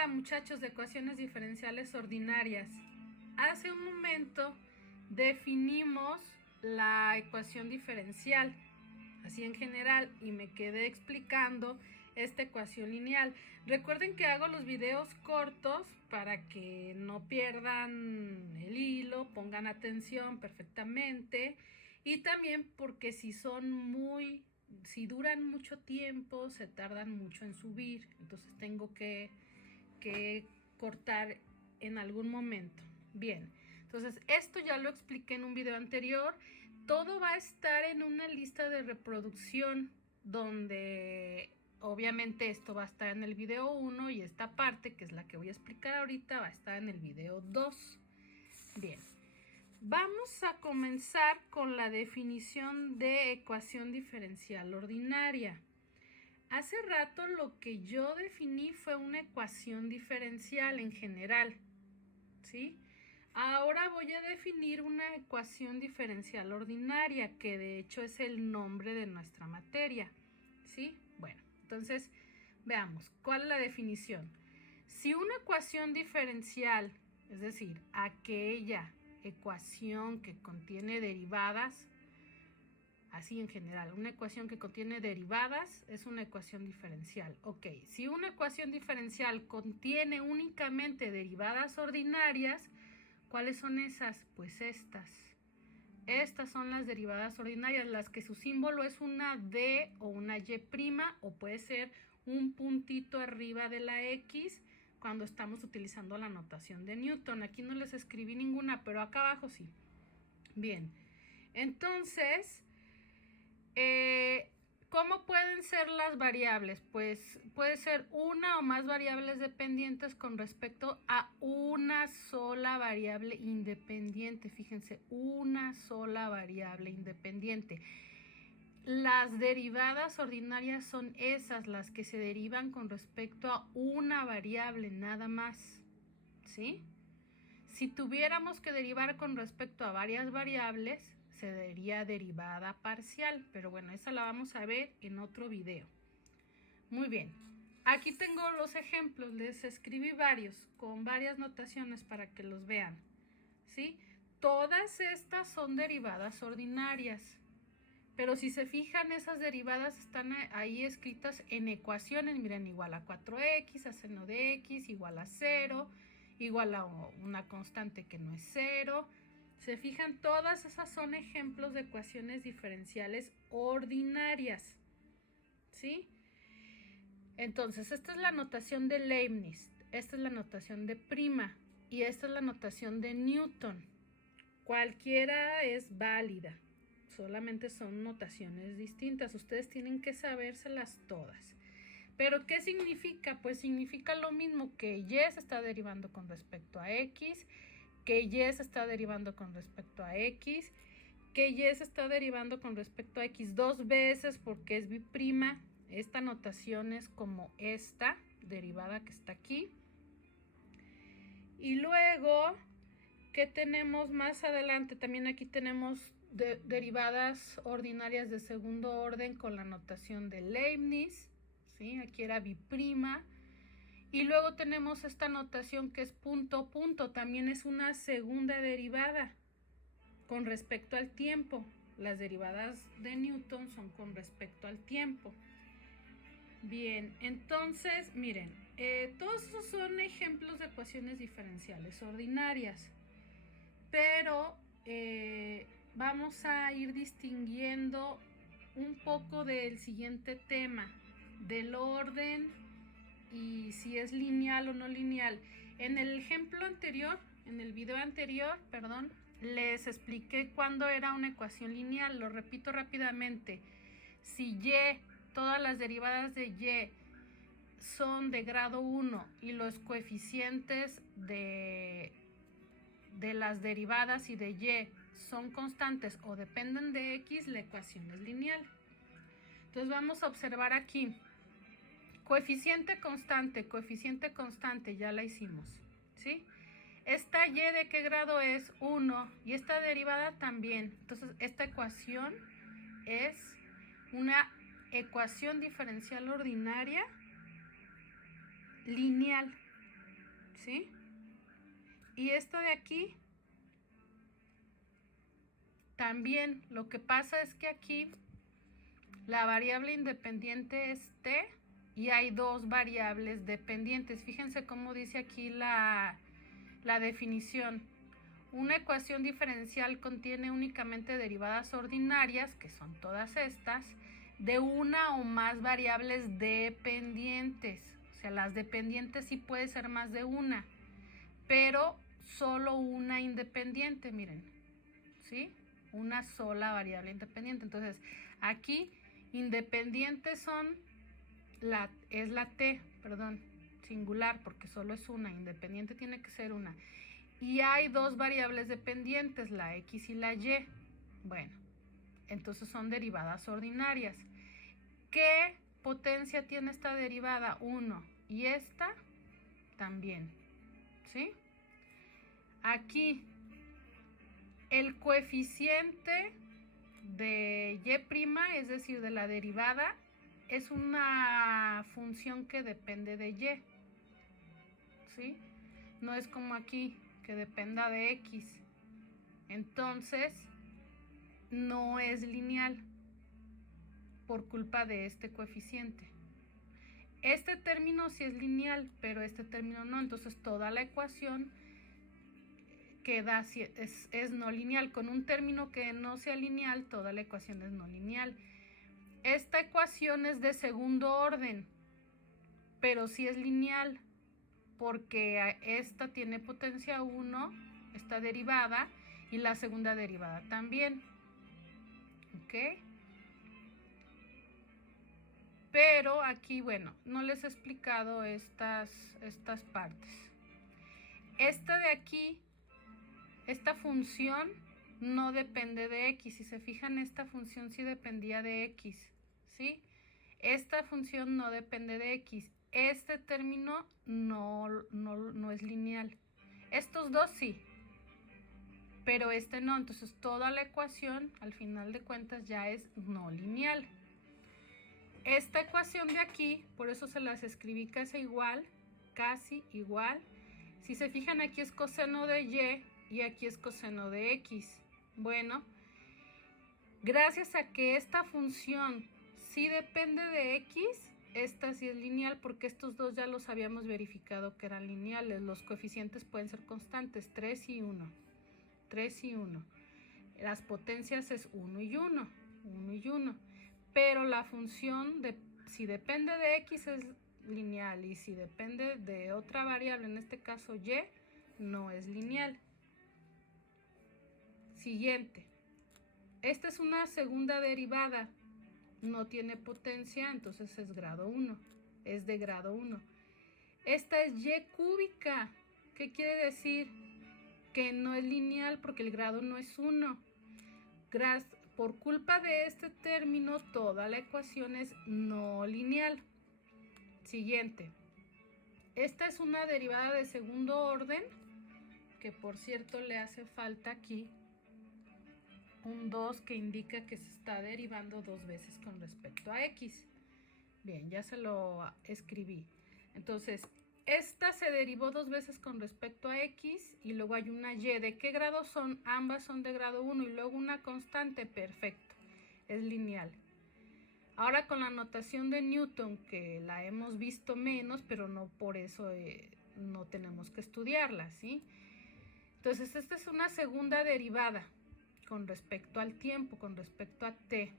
Hola muchachos de ecuaciones diferenciales ordinarias. Hace un momento definimos la ecuación diferencial, así en general, y me quedé explicando esta ecuación lineal. Recuerden que hago los videos cortos para que no pierdan el hilo, pongan atención perfectamente, y también porque si duran mucho tiempo, se tardan mucho en subir, entonces tengo que cortar en algún momento. Bien, entonces esto ya lo expliqué en un video anterior. Todo va a estar en una lista de reproducción donde obviamente esto va a estar en el video 1 y esta parte, que es la que voy a explicar ahorita, va a estar en el video 2. Bien, vamos a comenzar con la definición de ecuación diferencial ordinaria. Hace rato lo que yo definí fue una ecuación diferencial en general, ¿sí? Ahora voy a definir una ecuación diferencial ordinaria, que de hecho es el nombre de nuestra materia, ¿sí? Bueno, entonces veamos, ¿cuál es la definición? Si una ecuación diferencial, es decir, aquella ecuación que contiene derivadas, así en general, una ecuación que contiene derivadas es una ecuación diferencial. Ok, si una ecuación diferencial contiene únicamente derivadas ordinarias, ¿cuáles son esas? Pues estas. Estas son las derivadas ordinarias, las que su símbolo es una D o una Y', o puede ser un puntito arriba de la X cuando estamos utilizando la notación de Newton. Aquí no les escribí ninguna, pero acá abajo sí. Bien, entonces, ¿cómo pueden ser las variables? Pues puede ser una o más variables dependientes con respecto a una sola variable independiente. Fíjense, una sola variable independiente. Las derivadas ordinarias son esas, las que se derivan con respecto a una variable nada más, ¿sí? Si tuviéramos que derivar con respecto a varias variables, se diría derivada parcial, pero bueno, esa la vamos a ver en otro video. Muy bien, aquí tengo los ejemplos, les escribí varios con varias notaciones para que los vean, ¿sí? Todas estas son derivadas ordinarias, pero si se fijan, esas derivadas están ahí escritas en ecuaciones. Miren, igual a 4x, a seno de x, igual a 0, igual a una constante que no es 0. Se fijan, todas esas son ejemplos de ecuaciones diferenciales ordinarias, ¿sí? Entonces, esta es la notación de Leibniz, esta es la notación de prima y esta es la notación de Newton. Cualquiera es válida, solamente son notaciones distintas. Ustedes tienen que sabérselas todas. ¿Pero qué significa? Pues significa lo mismo, que Y se está derivando con respecto a X, que Y se está derivando con respecto a X, que Y se está derivando con respecto a X dos veces porque es biprima. Esta notación es como esta derivada que está aquí. Y luego, ¿qué tenemos más adelante? También aquí tenemos derivadas ordinarias de segundo orden con la notación de Leibniz, ¿sí? Aquí era biprima. Y luego tenemos esta notación que es punto, punto. También es una segunda derivada con respecto al tiempo. Las derivadas de Newton son con respecto al tiempo. Bien, entonces, miren, todos esos son ejemplos de ecuaciones diferenciales ordinarias. Pero vamos a ir distinguiendo un poco del siguiente tema, del orden y si es lineal o no lineal. En el ejemplo anterior, en el video anterior, perdón, les expliqué cuándo era una ecuación lineal. Lo repito rápidamente. Si Y, todas las derivadas de Y son de grado 1 y los coeficientes de las derivadas y de Y son constantes o dependen de X, la ecuación es lineal. Entonces vamos a observar aquí. Coeficiente constante, ya la hicimos, ¿sí? Esta Y de qué grado es 1 y esta derivada también. Entonces esta ecuación es una ecuación diferencial ordinaria lineal. ¿sí? Y esta de aquí también. Lo que pasa es que aquí la variable independiente es t y hay dos variables dependientes. Fíjense cómo dice aquí la definición. Una ecuación diferencial contiene únicamente derivadas ordinarias, que son todas estas, de una o más variables dependientes. O sea, las dependientes sí puede ser más de una, pero solo una independiente, miren, ¿sí? Una sola variable independiente. Entonces, aquí independientes es la t, perdón, singular, porque solo es una, independiente tiene que ser una. Y hay dos variables dependientes, la x y la y. Bueno, entonces son derivadas ordinarias. ¿Qué potencia tiene esta derivada? 1. Y esta también, ¿sí? Aquí el coeficiente de y', es decir, de la derivada, es una función que depende de y, ¿sí? No es como aquí, que dependa de x. Entonces, no es lineal por culpa de este coeficiente. Este término sí es lineal, pero este término no. Entonces, toda la ecuación queda, es no lineal. Con un término que no sea lineal, toda la ecuación es no lineal. Esta ecuación es de segundo orden, pero sí es lineal, porque esta tiene potencia 1, esta derivada, y la segunda derivada también. ¿Ok? Pero aquí, bueno, no les he explicado estas partes. Esta de aquí, esta función no depende de x. Si se fijan, esta función sí dependía de x, ¿sí? Esta función no depende de x. Este término no es lineal. Estos dos sí, pero este no. Entonces toda la ecuación, al final de cuentas, ya es no lineal. Esta ecuación de aquí, por eso se las escribí casi igual. Si se fijan, aquí es coseno de y aquí es coseno de x. Bueno, gracias a que esta función sí depende de x, esta sí es lineal, porque estos dos ya los habíamos verificado que eran lineales. Los coeficientes pueden ser constantes, 3 y 1. 3 y 1. Las potencias es 1 y 1. 1 y 1. Pero la función, si depende de x, es lineal, y si depende de otra variable, en este caso y, no es lineal. Siguiente. Esta es una segunda derivada. No tiene potencia, entonces es grado 1. Es de grado 1. Esta es y cúbica. ¿Qué quiere decir? Que no es lineal porque el grado no es 1. Por culpa de este término, toda la ecuación es no lineal. Siguiente. Esta es una derivada de segundo orden, que por cierto le hace falta aquí un 2 que indica que se está derivando dos veces con respecto a x. Bien, ya se lo escribí. Entonces, esta se derivó dos veces con respecto a x y luego hay una y. ¿De qué grado son? Ambas son de grado 1 y luego una constante. Perfecto, es lineal. Ahora con la notación de Newton, que la hemos visto menos, pero no por eso no tenemos que estudiarla, ¿sí? Entonces, esta es una segunda derivada con respecto al tiempo, con respecto a t,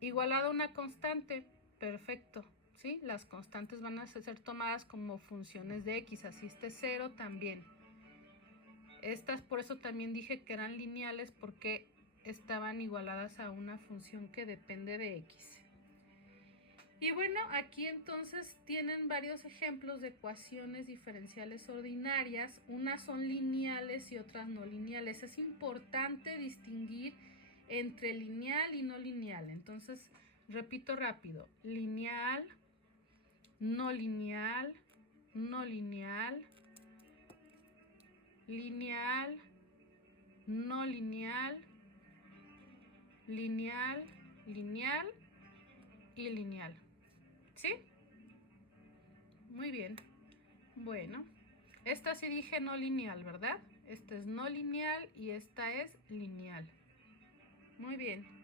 igualada a una constante. Perfecto, ¿sí? Las constantes van a ser tomadas como funciones de x, así este 0 también. Estas, por eso también dije que eran lineales, porque estaban igualadas a una función que depende de x. Y bueno, aquí entonces tienen varios ejemplos de ecuaciones diferenciales ordinarias. Unas son lineales y otras no lineales. Es importante distinguir entre lineal y no lineal. Entonces, repito rápido. Lineal, no lineal, no lineal, lineal, no lineal, lineal, lineal y lineal. ¿Sí? Muy bien. Bueno, Esta sí dije no lineal, ¿verdad? Esta es no lineal y esta es lineal. Muy bien.